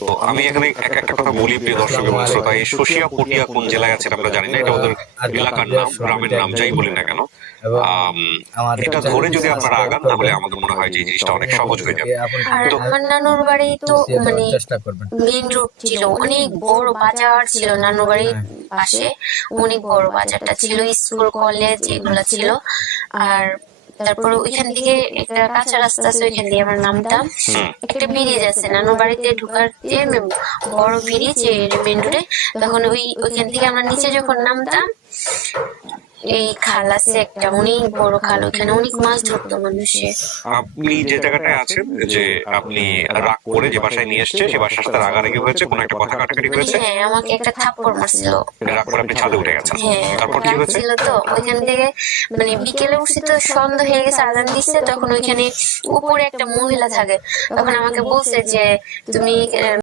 তো আমি এখানে একটা কথা বলি প্রিয় দর্শক এবং শ্রোতা, এই শোষিয়া পটিয়া কোন জেলায় আছে আমরা জানি না, এটা ওদের এলাকার নাম, গ্রামের নাম, যাই বলি না কেন। এটা ধরে যদি আপনারা আগান তাহলে আমাদের মনে হয় যে এই জিনিসটা অনেক সহজ হয়ে যাবে। আর তো আমার নানুর বাড়ি তো মানে মেইন রোড ছিল, অনেক বড় বাজার ছিল নানুর বাড়ির পাশে, অনেক বড় বাজারটা ছিল, স্কুল কলেজ এগুলা ছিল। আর তারপর ওইখান থেকে একটা কাঁচা রাস্তা আছে, ওইখান দিয়ে আমরা নামতাম। একটা ব্রিজ আছে নানুর বাড়িতে ঢোকার যে বড় ব্রিজ মেইন রোডে, তখন ওইখান থেকে আমরা নিচে যখন নামতাম, এই খাল আছে একটা অনেক বড় খাল, ওখানে অনেক মাছ ধরতো মানুষে। আপনি যে জায়গাটায় আছেন, যে আপনি রাগ করে যে বাসায় নিয়ে এসছে, সে বাসার সাথে রাগারাগি হয়েছে, কোন একটা কথা কাটাকাটি হয়েছে, হ্যাঁ, আমাকে একটা থাপ্পড় মারছিল। রাগ করে আপনি ছাদে উঠে গেছেন। হ্যাঁ, তারপর কি হয়েছে? ছিল তো ওইখান থেকে মানে বিকেলে উঠছি তো সন্ধ্যা হয়ে গেছে, আজান দিচ্ছে, তখন ওইখানে উপরে একটা মহিলা থাকে, তখন আমাকে বলছে যে তুমি